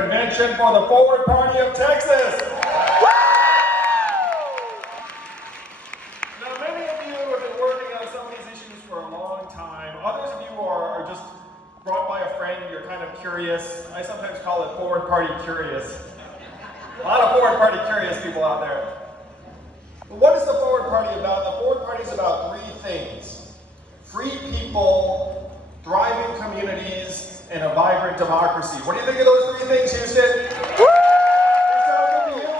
convention for the Forward Party of Texas. Now, many of you have been working on some of these issues for a long time. Others of you are just brought by a friend, you're kind of curious. I sometimes call it Forward Party curious. A lot of Forward Party curious people out there. But what is the Forward Party about? The Forward Party is about three things: free people, thriving communities, and a vibrant democracy. What do you think of those three things, Houston? Woo! That sound good to you?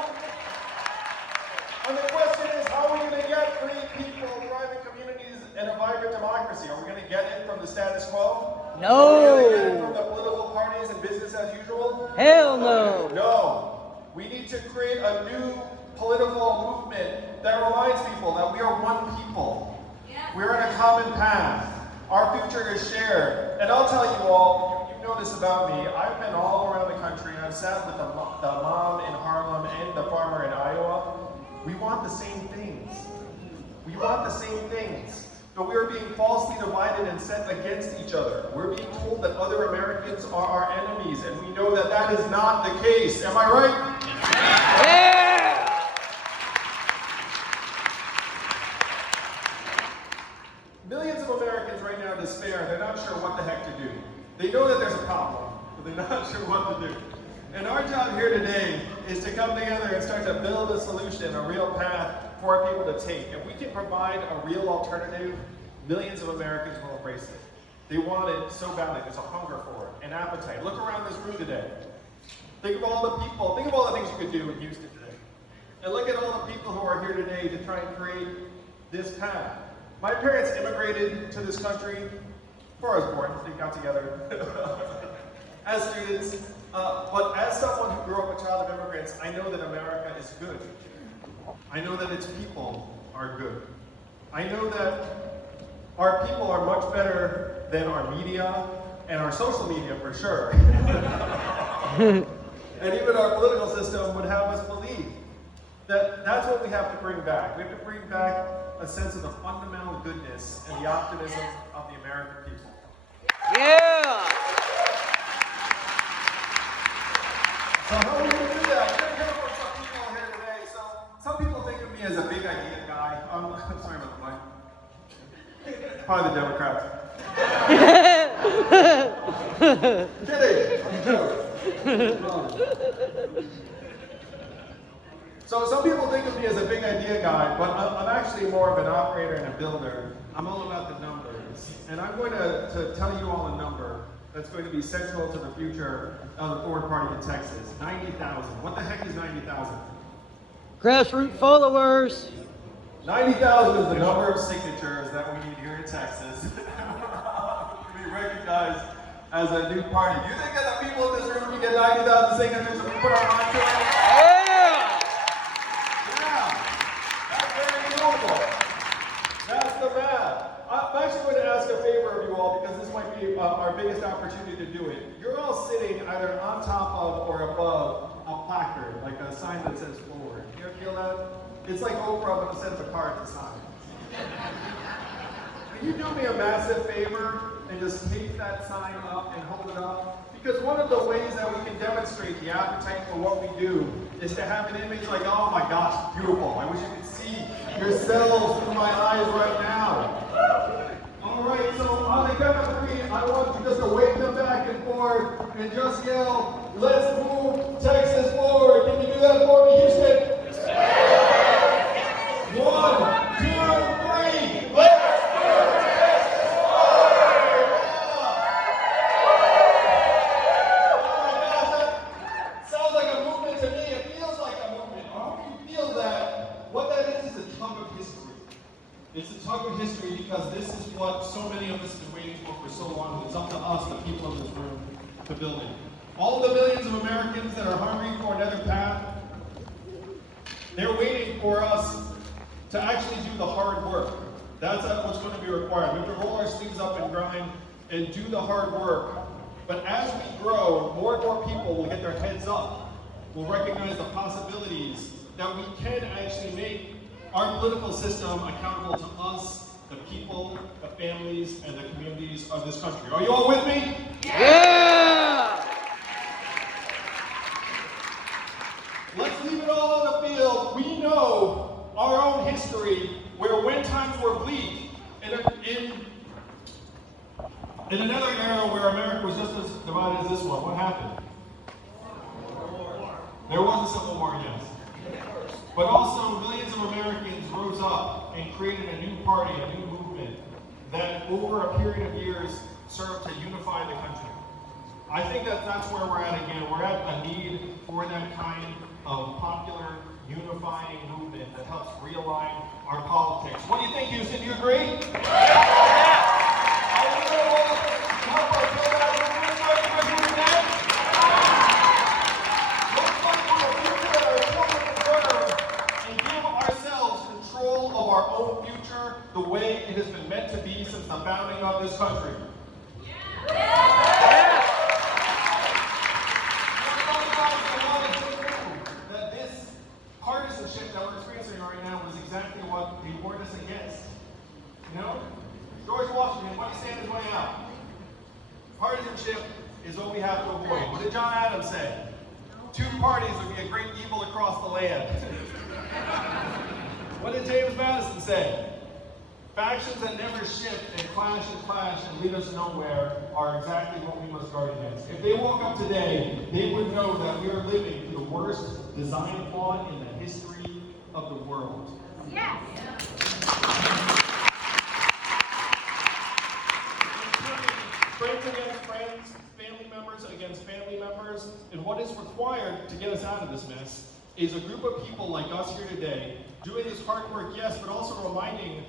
And the question is, how are we going to get free people, thriving communities, and a vibrant democracy? Are we going to get it from the status quo? No. Are we going to get it from the political parties and business as usual? Hell no. No. We need to create a new political movement that reminds people that we are one people. We're on a common path. Our future is shared. And I'll tell you all, you know this about me, I've been all around the country. I've sat with the mom in Harlem and the farmer in Iowa. We want the same things. We want the same things. But we are being falsely divided and set against each other. We're being told that other Americans are our enemies, and we know that that is not the case. Am I right? Yeah! Millions of Americans right now despair. They're not sure what the heck to do. They know that there's a problem, but they're not sure what to do. And our job here today is to come together and start to build a solution, a real path for our people to take. If we can provide a real alternative, millions of Americans will embrace it. They want it so badly. There's a hunger for it, an appetite. Look around this room today. Think of all the people, think of all the things you could do in Houston today. And look at all the people who are here today to try and create this path. My parents immigrated to this country before I was born. They got together as students. But as someone who grew up a child of immigrants, I know that America is good. I know that its people are good. I know that our people are much better than our media and our social media for sure. And even our political system would have us believe that that's what we have to bring back. We have to bring back a sense of the fundamental goodness and the optimism of the American people. Yeah! So how are we going to do that? We're going to hear from some people here today. So some people think of me as a big idea guy. I'm sorry about the mic. Probably the Democrats. Kidding. So some people think of me as a big idea guy, but I'm actually more of an operator and a builder. I'm all about the numbers. And I'm going to tell you all a number that's going to be central to the future of the Forward Party in Texas. 90,000. What the heck is 90,000? Grassroots followers. 90,000 is the number of signatures that we need here in Texas to be recognized as a new party. Do you think that the people in this room can get 90,000 signatures if we put our mind to it? Yeah! Yeah, that's very doable. That's the math. I'm actually going to ask a favor of you all because this might be our biggest opportunity to do it. You're all sitting either on top of or above a placard, like a sign that says forward. You ever feel that? It's like Oprah, but instead of a card, it's a sign. Can you do me a massive favor and just take that sign up and hold it up? Because one of the ways that we can demonstrate the appetite for what we do is to have an image like, oh my gosh, beautiful. I wish you could see yourselves through my eyes right now. All right, so on the count of three, I want you just to wave them back and forth and just yell, let's move Texas forward. Can you do that for me, Houston? 1, 2, 3, let's move Texas forward! Oh my gosh, that sounds like a movement to me. It feels like a movement. I hope you feel that. What that is a tug of history. It's a tug of history because this is what so many of us have been waiting for so long. It's up to us, the people in this room, to build it. All the millions of Americans that are hungry for another path, they're waiting for us to actually do the hard work. That's what's going to be required. We have to roll our sleeves up and grind and do the hard work. But as we grow, more and more people will get their heads up, will recognize the possibilities that we can actually make our political system accountable to us, the people, the families, and the communities of this country. Are you all with me? Yeah! know our own history, where when times were bleak, in another era where America was just as divided as this one, what happened? There was a civil war, yes. But also, millions of Americans rose up and created a new party, a new movement, that over a period of years served to unify the country. I think that's where we're at again. We're at a need for that kind of popular, unifying movement that helps realign our politics. What do you think, Houston? Do you agree? Yeah! Our own future the way it has been meant to be since the founding of this country. That this partisanship that we're experiencing right now is exactly what they warned us against. You know? George Washington, when he stand his way out. Partisanship is what we have to avoid. What did John Adams say? Two parties would be a great evil across the land. What did James Madison say? Factions that never shift and clash and lead us nowhere are exactly what we must guard against. If they woke up today, they would know that we are living through the worst design flaw in the history of the world. Yes. Friends against friends, family members against family members, and what is required to get us out of this mess is a group of people like us here today doing this hard work, yes, but also reminding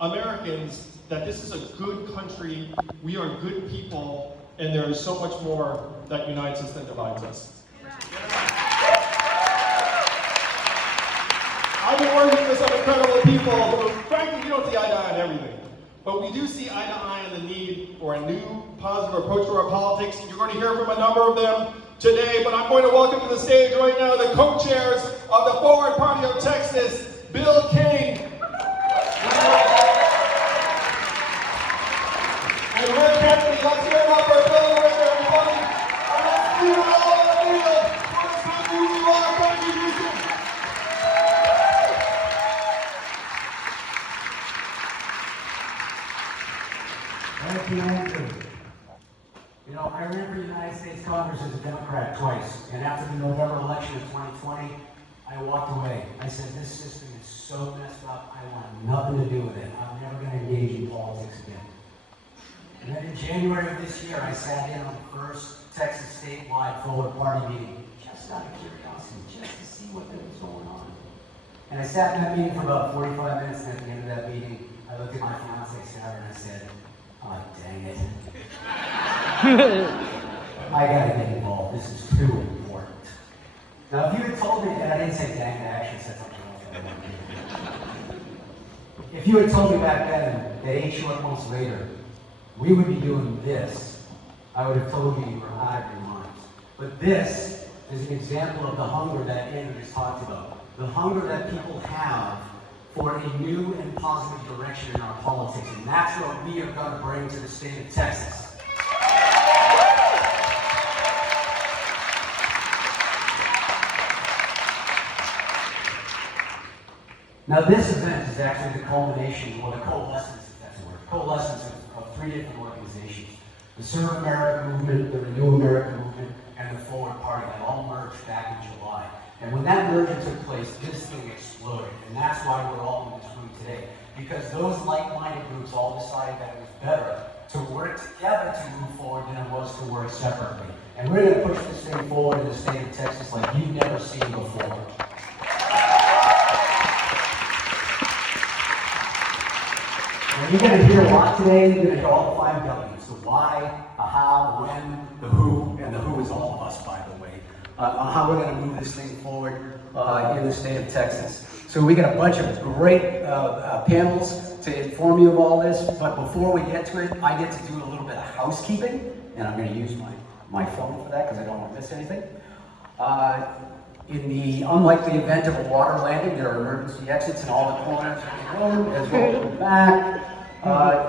Americans that this is a good country, we are good people, and there is so much more that unites us than divides us. I've been working with some incredible people who, frankly, we don't see eye to eye on everything. But we do see eye to eye on the need for a new, positive approach to our politics. You're going to hear from a number of them today, but I'm going to welcome to the stage right now the co-chairs of the Forward Party of Texas, Bill King and Rick Kennedy. Let's hear it up for Bill and Rick, everybody. And let's do it all in the field. Let's do who we are, contribution. Thank you, Andrew. You know, I ran for the United States Congress as a Democrat twice, and after the November election of 2020, I walked away. I said, this system is so messed up, I want nothing to do with it. I'm never going to engage in politics again. And then in January of this year, I sat in on the first Texas statewide Forward Party meeting, just out of curiosity, just to see what was going on. And I sat in that meeting for about 45 minutes, and at the end of that meeting, I looked at my fiancée, Sarah, and I said, oh, dang it. I gotta get involved. This is too important. Now, if you had told me, and I didn't say dang, I actually said something else. If you had told me back then that 8 short months later, we would be doing this, I would have told you were out of your minds. But this is an example of the hunger that Andrew just talked about. The hunger that people have for a new and positive direction in our politics. And that's what we are going to bring to the state of Texas. Now this event is actually the culmination, or the coalescence, if that's a word, coalescence of 3 different organizations. The Serve America movement, the Renew America movement, and the Forward Party that all merged back in July. And when that merger took place, this thing exploded. And that's why we're all in this room today. Because those like-minded groups all decided that it was better to work together to move forward than it was to work separately. And we're going to push this thing forward in the state of Texas like you've never seen before. And you're going to hear a lot today. You're going to hear all the 5 W's. The why, the how, the when, the who, and the who is all of us, by the way. On how we're going to move this thing forward in the state of Texas. So we got a bunch of great panels to inform you of all this, but before we get to it, I get to do a little bit of housekeeping, and I'm going to use my phone for that because I don't want to miss anything. In the unlikely event of a water landing, there are emergency exits in all the corners of the room, as well as the back.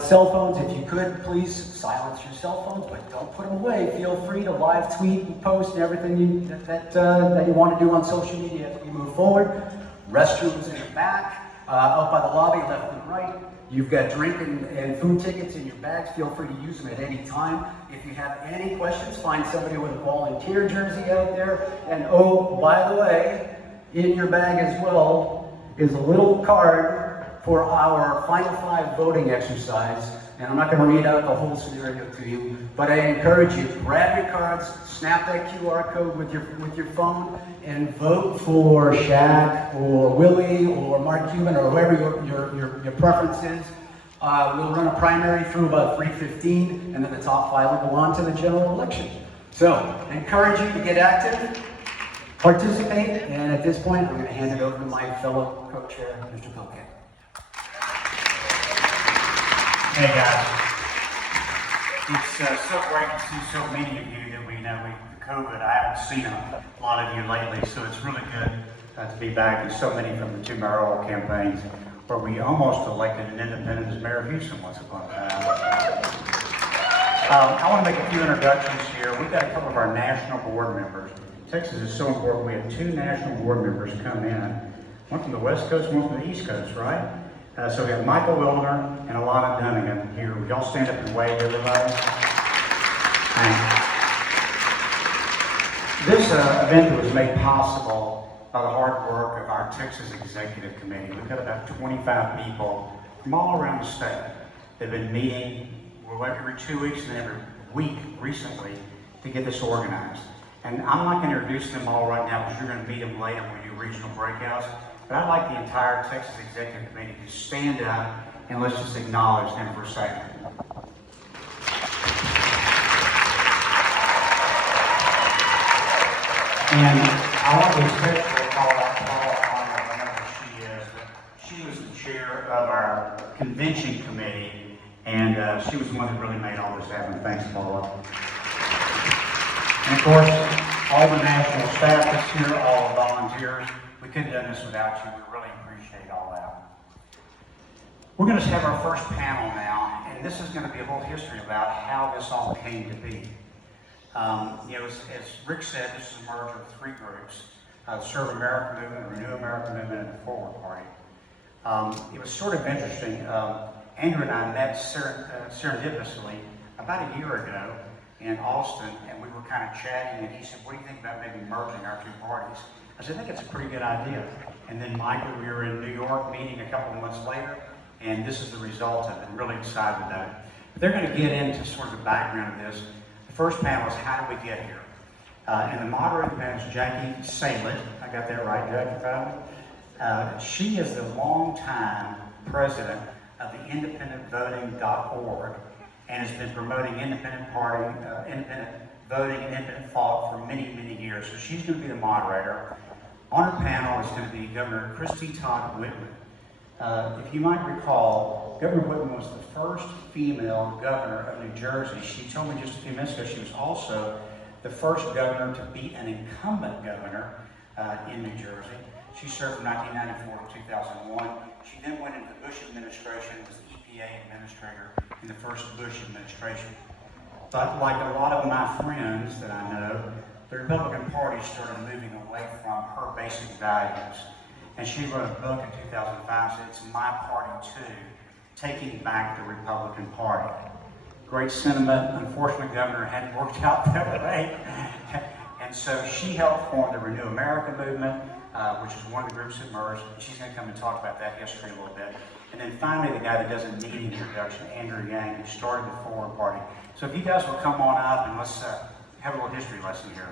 Cell phones, if you could, please silence your cell phones, but don't put them away. Feel free to live tweet and post and everything that you want to do on social media as we move forward. Restrooms in the back, out by the lobby, left and right. You've got drink and food tickets in your bags. Feel free to use them at any time. If you have any questions, find somebody with a volunteer jersey out there. And oh, by the way, in your bag as well is a little card for our Final Five voting exercise. And I'm not going to read out the whole scenario to you, but I encourage you, grab your cards, snap that QR code with your phone, and vote for Shaq or Willie or Mark Cuban or whoever your preference is. We'll run a primary through about 3:15, and then the top 5 will go on to the general election. So, I encourage you to get active, participate, and at this point, I'm going to hand it over to my fellow co-chair, Mr. Pilkey. Hey guys, it's so great to see so many of you that we know with COVID. I haven't seen a lot of you lately, so it's really good to be back. And so many from the 2 mayoral campaigns where we almost elected an independent as mayor of Houston once upon a time. I want to make a few introductions here. We've got a couple of our national board members. Texas is so important. We have 2 national board members come in, one from the West Coast, one from the East Coast, right? So we have Michael Wilner and Alana Dunnigan here. Would y'all stand up and wave, everybody? This event was made possible by the hard work of our Texas Executive Committee. We've got about 25 people from all around the state. They've been meeting every 2 weeks and every week recently to get this organized. And I'm not going to introduce them all right now because you're going to meet them later when we do regional breakouts. But I'd like the entire Texas Executive Committee to stand up and let's just acknowledge them for a second. And I want to especially call out Paula, whenever she is. She was the chair of our convention committee, and she was the one that really made all this happen. Thanks, Paula. And of course, all the national staff that's here, all the volunteers. We couldn't have done this without you. We really appreciate all that. We're going to have our first panel now, and this is going to be a little history about how this all came to be. As Rick said, this is a merger of 3 groups, the Serve America Movement, the Renew America Movement, and the Forward Party. It was sort of interesting. Andrew and I met serendipitously about a year ago in Austin, and we were kind of chatting, and he said, what do you think about maybe merging our 2 parties? I said, I think it's a pretty good idea. And then Michael, we were in New York meeting a couple of months later, and this is the result of it. I'm really excited about it. They're going to get into sort of the background of this. The first panel is how did we get here? And the moderator panel is Jacki Salit. I got that right, Jacki, probably? She is the longtime president of the independentvoting.org and has been promoting independent voting and independent thought for many, many years. So she's going to be the moderator. On her panel is going to be Governor Todd Whitman. If you might recall, Governor Whitman was the first female governor of New Jersey. She told me just a few minutes ago she was also the first governor to be an incumbent governor in New Jersey. She served from 1994 to 2001. She then went into the Bush administration, was the EPA administrator in the first Bush administration. But like a lot of my friends that I know, the Republican Party started moving away from her basic values. And she wrote a book in 2005, said, "It's my party too, taking back the Republican Party." Great sentiment. Unfortunately, Governor hadn't worked out that way. And so she helped form the Renew America movement, which is one of the groups that merged. She's going to come and talk about that history a little bit. And then finally, the guy that doesn't need an introduction, Andrew Yang, who started the Forward Party. So if you guys will come on up and let's have a little history lesson here.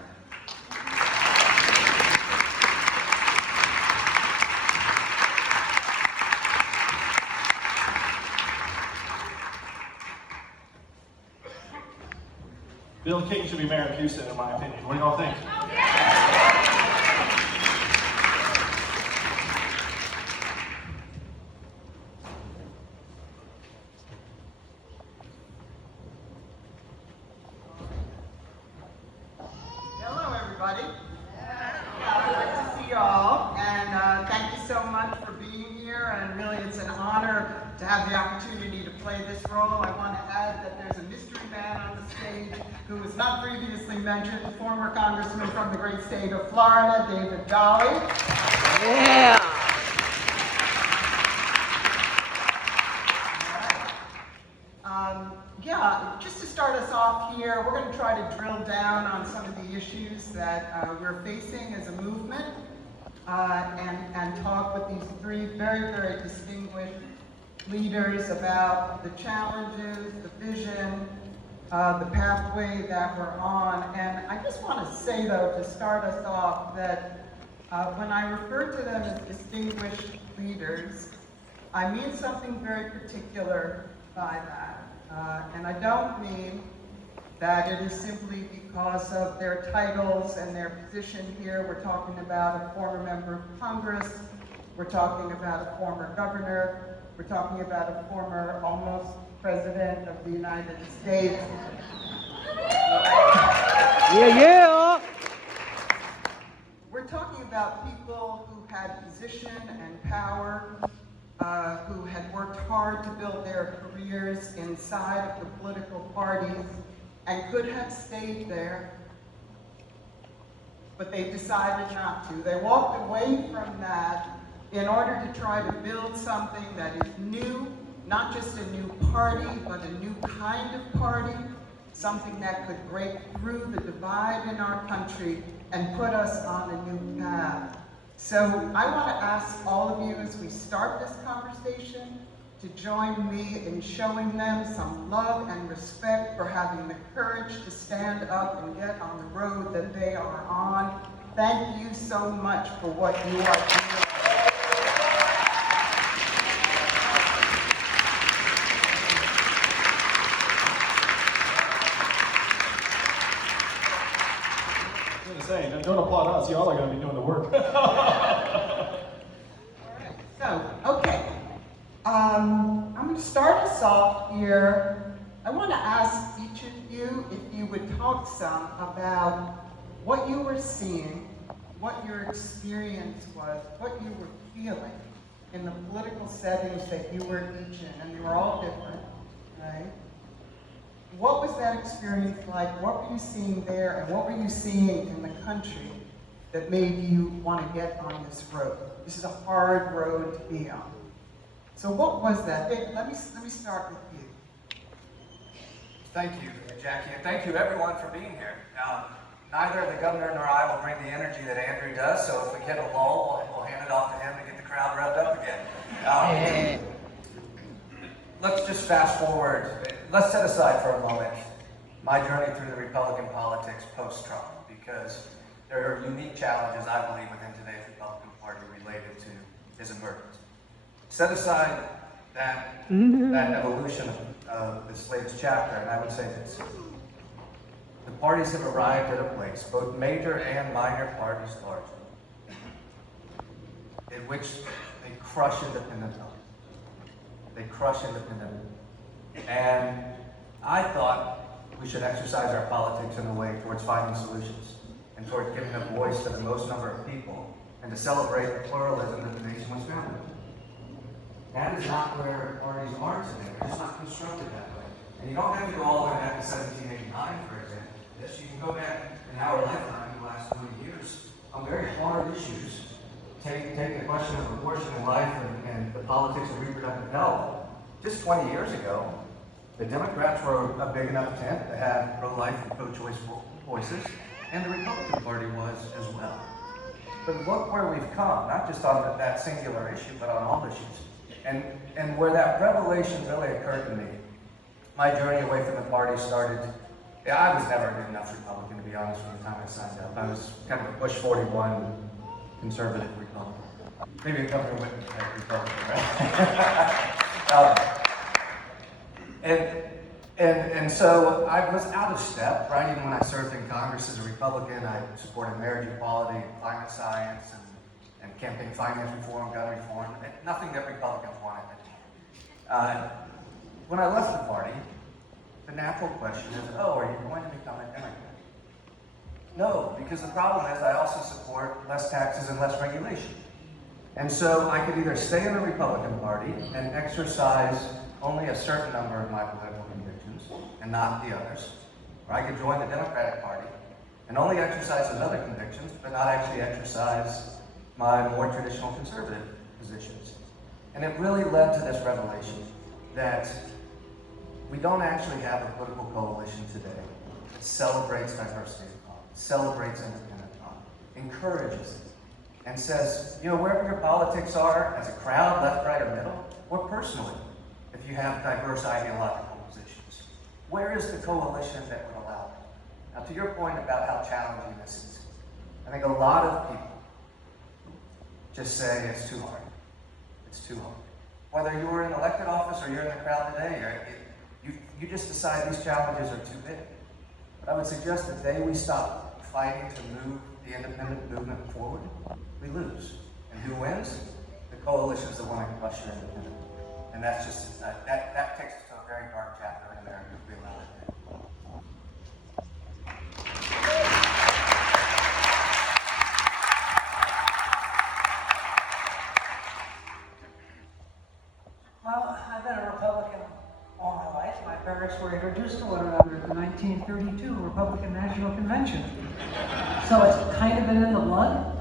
Bill King should be mayor of Houston, in my opinion. What do y'all think? Hello, everybody. Good to see you all, and thank you so much for being here. And really, it's an honor to have the opportunity to play this role. I want to add that there's a mystery man on the stage who was not previously mentioned, former Congressman from the great state of Florida, David Dolly. Yeah. Yeah, just to start us off here, we're going to try to drill down on some of the issues that we're facing as a movement and talk with these three very, very distinguished leaders about the challenges, the vision, the pathway that we're on. And I just want to say, though, to start us off, that when I refer to them as distinguished leaders, I mean something very particular by that. And I don't mean that it is simply because of their titles and their position here. We're talking about a former member of Congress. We're talking about a former governor. We're talking about a former almost president of the United States. Yeah. We're talking about people who had position and power, who had worked hard to build their careers inside of the political parties and could have stayed there, but they decided not to. They walked away from that in order to try to build something that is new, not just a new party, but a new kind of party, something that could break through the divide in our country and put us on a new path. So I want to ask all of you as we start this conversation to join me in showing them some love and respect for having the courage to stand up and get on the road that they are on. Thank you so much for what you are doing. Don't applaud us, y'all are going to be doing the work. So, okay. I'm going to start us off here. I want to ask each of you if you would talk some about what you were seeing, what your experience was, what you were feeling in the political settings that you were each in, and they were all different, right? What was that experience like? What were you seeing there, and what were you seeing in the country that made you want to get on this road? This is a hard road to be on. So what was that? Let me start with you. Thank you, Jackie, and thank you everyone for being here. Neither the governor nor I will bring the energy that Andrew does, so if we hit a lull, we'll hand it off to him to get the crowd revved up again. Let's just fast forward. Let's set aside for a moment my journey through the Republican politics post-Trump, because there are unique challenges, I believe, within today's Republican Party related to his emergence. Set aside that evolution of this latest chapter, and I would say this. The parties have arrived at a place, both major and minor parties largely, in which they crush independent thought. They crush independent. And I thought we should exercise our politics in a way towards finding solutions and towards giving a voice to the most number of people and to celebrate the pluralism that the nation was founded on. That is not where parties are today. They're just not constructed that way. And you don't have to go all the way back to 1789, for example. Yes, you can go back in our lifetime, the last 20 years, on very hard issues. Take the question of abortion and life and the politics of reproductive health. Just 20 years ago, the Democrats were a big enough tent to have pro-life and pro-choice voices, and the Republican Party was as well. But look where we've come, not just on that singular issue, but on all issues. And where that revelation really occurred to me, my journey away from the party started. I was never a good enough Republican, to be honest, from the time I signed up. I was kind of a Bush 41 conservative Republican. Maybe a Governor Whitman type Republican, right? And so I was out of step, right? Even when I served in Congress as a Republican, I supported marriage equality, climate science, and campaign finance reform, gun reform, nothing that Republicans wanted. When I left the party, the natural question is, oh, are you going to become a Democrat? No, because the problem is I also support less taxes and less regulation. And so I could either stay in the Republican Party and exercise only a certain number of my political convictions and not the others, Or I could join the Democratic Party and only exercise those other convictions, but not actually exercise my more traditional conservative positions. And it really led to this revelation that we don't actually have a political coalition today that celebrates diversity of thought, celebrates independent thought, encourages it, and says, you know, wherever your politics are, as a crowd, left, right, or middle, or personally, if you have diverse ideological positions, where is the coalition that would allow it? Now, to your point about how challenging this is, I think a lot of people just say it's too hard. It's too hard. Whether you were in elected office or you're in the crowd today, you just decide these challenges are too big. But I would suggest that the day we stop fighting to move the independent movement forward, we lose. And who wins? The coalition is the one that can crush your independent. And that's just, that takes us to a very dark chapter in America if we allow it. Well, I've been a Republican all my life. My parents were introduced to one another at the 1932 Republican National Convention. So it's kind of been in the blood.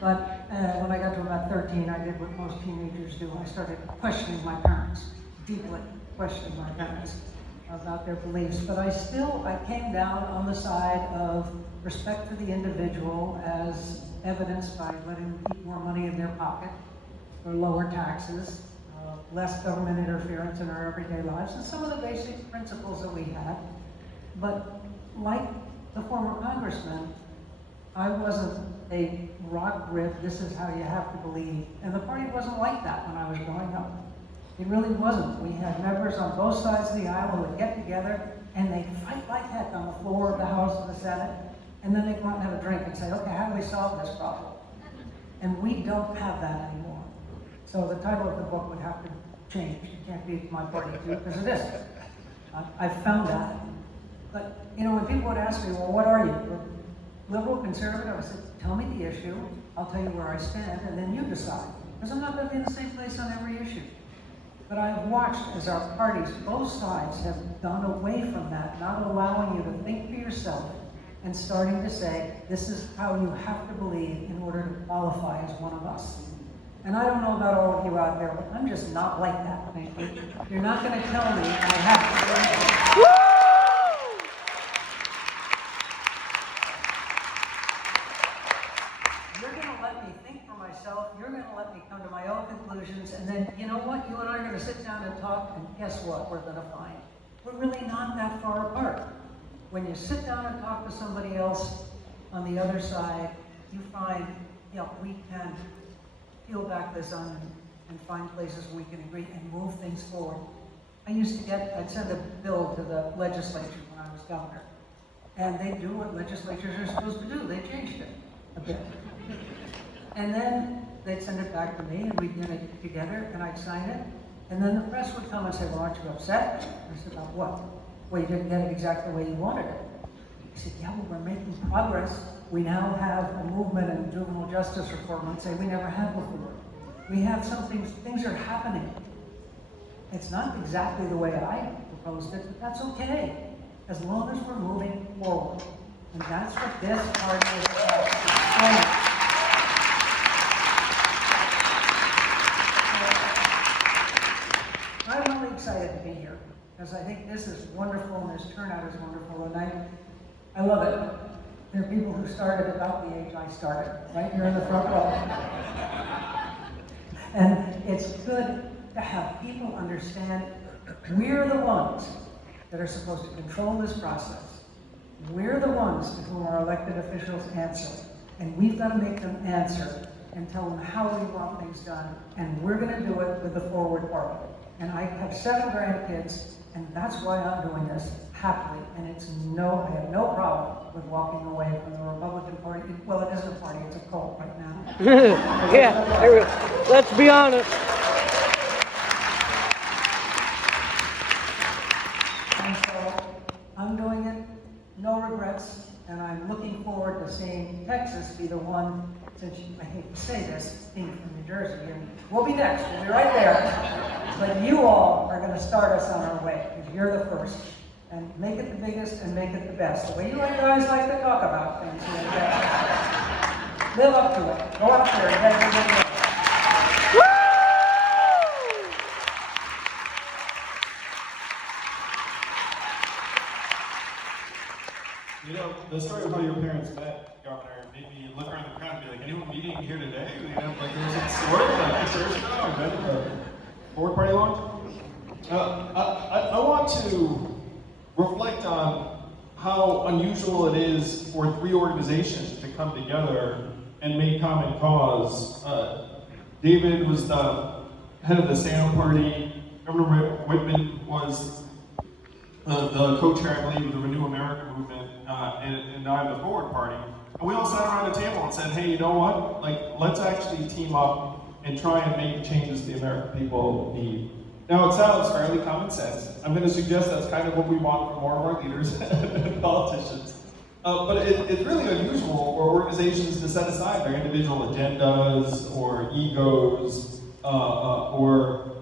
But when I got to about 13, I did what most teenagers do. I started questioning my parents, deeply questioning my parents about their beliefs. But I came down on the side of respect for the individual as evidenced by letting them keep more money in their pocket, or lower taxes, less government interference in our everyday lives, and some of the basic principles that we had. But like the former congressman, I wasn't a rock riff, this is how you have to believe. And the party wasn't like that when I was growing up. It really wasn't. We had members on both sides of the aisle who would get together and they'd fight like heck on the floor of the House and the Senate, and then they'd go out and have a drink and say, okay, how do we solve this problem? And we don't have that anymore. So the title of the book would have to change. It can't be My Party Too, because it isn't. I've found that. But, you know, when people would ask me, well, what are you? Liberal, conservative? I said, tell me the issue, I'll tell you where I stand, and then you decide. Because I'm not going to be in the same place on every issue. But I've watched as our parties, both sides, have gone away from that, not allowing you to think for yourself, and starting to say, this is how you have to believe in order to qualify as one of us. And I don't know about all of you out there, but I'm just not like that, thank you. You're not going to tell me I have to believe it. You're going to let me think for myself, you're going to let me come to my own conclusions, and then, you know what, you and I are going to sit down and talk, and guess what we're going to find? We're really not that far apart. When you sit down and talk to somebody else on the other side, you find, yeah, we can peel back this onion and find places where we can agree and move things forward. I'd send a bill to the legislature when I was governor, and they do what legislatures are supposed to do. They changed it a bit. And then they'd send it back to me, and we'd get it together, and I'd sign it. And then the press would come and say, well, aren't you upset? I said, about what? Well, you didn't get it exactly the way you wanted it. I said, yeah, well, we're making progress. We now have a movement in juvenile justice reform, I'd say we never had before. We have things are happening. It's not exactly the way I proposed it, but that's okay, as long as we're moving forward. And that's what this party is about. I'm really excited to be here, because I think this is wonderful, and this turnout is wonderful, and I love it. There are people who started about the age I started, right here in the front row. And it's good to have people understand we're the ones that are supposed to control this process. We're the ones to whom our elected officials answer. And we've got to make them answer and tell them how we want things done. And we're going to do it with the Forward Party. And I have 7 grandkids, and that's why I'm doing this happily. And I have no problem with walking away from the Republican Party. Well, it isn't a party, it's a cult right now. Yeah, let's be honest. And so I'm doing it, no regrets, and I'm looking forward to seeing Texas be the one, since I hate to say this, being from New Jersey, and we'll be next, we'll be right there. But you all are going to start us on our way, because you're the first. and make it the biggest and make it the best. The way you guys like to talk about things. Live up to it. Go out there and get everybody else. You know, the story of how your parents met, Governor, made me look around the crowd and be like, anyone meeting here today? You know, like there was a story, like 6 years ago, and then the forward party launch. I want to reflect on how unusual it is for 3 organizations to come together and make common cause. David was the head of the Sam Party. Governor Whitman was the co-chair, I believe, of the Renew America movement, and I'm the Forward Party. And we all sat around the table and said, hey, you know what? Like, let's actually team up and try and make the changes the American people need. Now, it sounds fairly common sense. I'm going to suggest that's kind of what we want from more of our leaders and politicians. But it's really unusual for organizations to set aside their individual agendas or egos or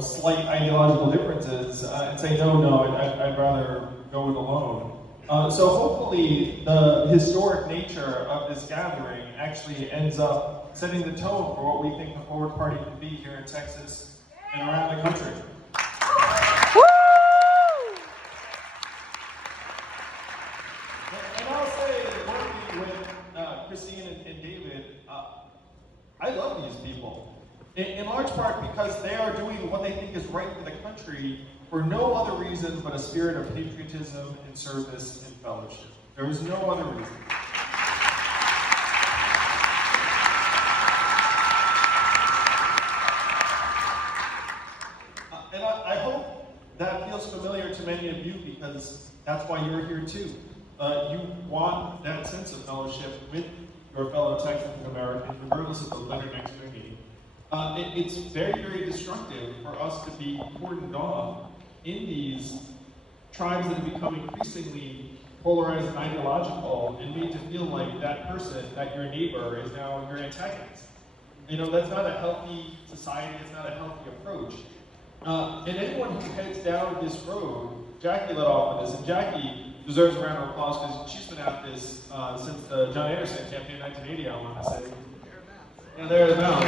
slight ideological differences and say, no, I'd rather go it alone. So hopefully the historic nature of this gathering actually ends up setting the tone for what we think the Forward Party can be here in Texas and around the country. And I'll say, working with Christine and David, I love these people. In large part because they are doing what they think is right for the country for no other reason but a spirit of patriotism and service and fellowship. There is no other reason. And I hope that feels familiar to many of you because that's why you're here too. You want that sense of fellowship with your fellow Texans and Americans, regardless of the letter next to their name. It's very, very destructive for us to be cordoned off in these tribes that have become increasingly polarized and ideological and made to feel like that person, that your neighbor, is now your antagonist. That's not a healthy society, it's not a healthy approach. And anyone who heads down this road, Jacki led off with this, and Jacki deserves a round of applause because she's been at this since the John Anderson campaign in 1980, I want to say. Yeah, there's Mel.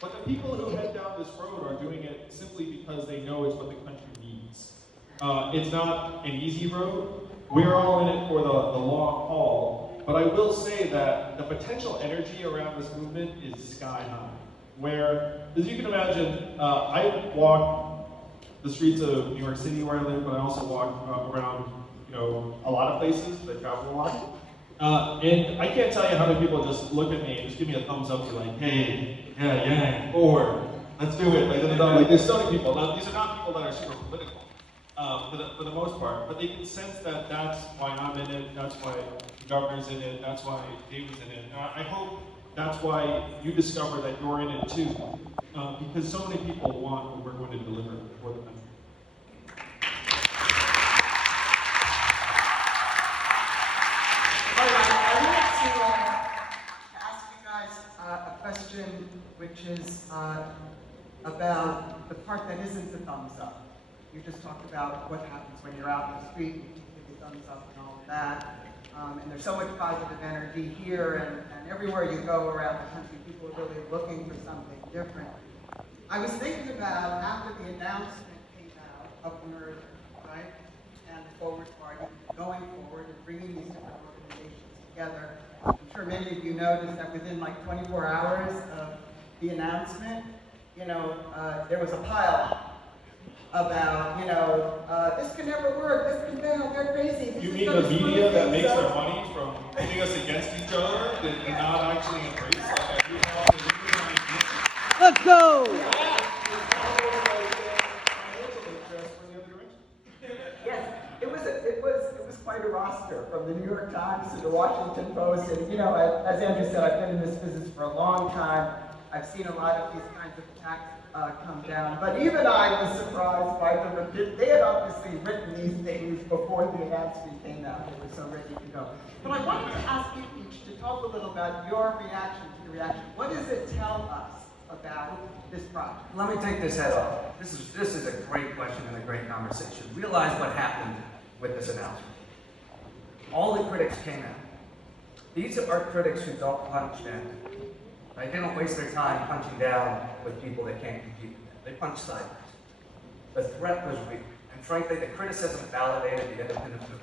But the people who head down this road are doing it simply because they know it's what the country needs. It's not an easy road. We're all in it for the long haul. But I will say that the potential energy around this movement is sky high. Where, as you can imagine, I walk the streets of New York City where I live, but I also walk around a lot of places. I travel a lot. And I can't tell you how many people just look at me and just give me a thumbs up and be like, hey, yeah, or let's do it. Like there's so many people. Now, these are not people that are super political for the most part, but they can sense that that's why I'm in it, that's why the governor's in it, that's why David's in it. And I hope that's why you discover that you're in it too, because so many people want what we're going to deliver for the country. Question, which is about the part that isn't the thumbs up. You just talked about what happens when you're out in the street, you give the thumbs up and all of that. And there's so much positive energy here, and everywhere you go around the country, people are really looking for something different. I was thinking about after the announcement came out of the merger, right, and the Forward Party going forward and bringing these different organizations together. I'm sure many of you noticed that within like 24 hours of the announcement, there was a pile about, this can never work, this can fail, they're crazy. You mean the media that makes their money from putting us against each other did not actually embrace Let's go! Yes, it was quite a roster from the New York Times to the Washington Post, and as Andrew said, I've been in this business for a long time. I've seen a lot of these kinds of attacks come down, but even I was surprised by them. They had obviously written these things before the announcement came out. They were so ready to go. But I wanted to ask you each to talk a little about your reaction to the reaction. What does it tell us about this project? Let me take this head on. This is a great question and a great conversation. Realize what happened with this announcement. All the critics came out. These are critics who don't punch down. Right? They don't waste their time punching down with people that can't compete with them. They punch sideways. The threat was real. And frankly, the criticism validated the independent movement.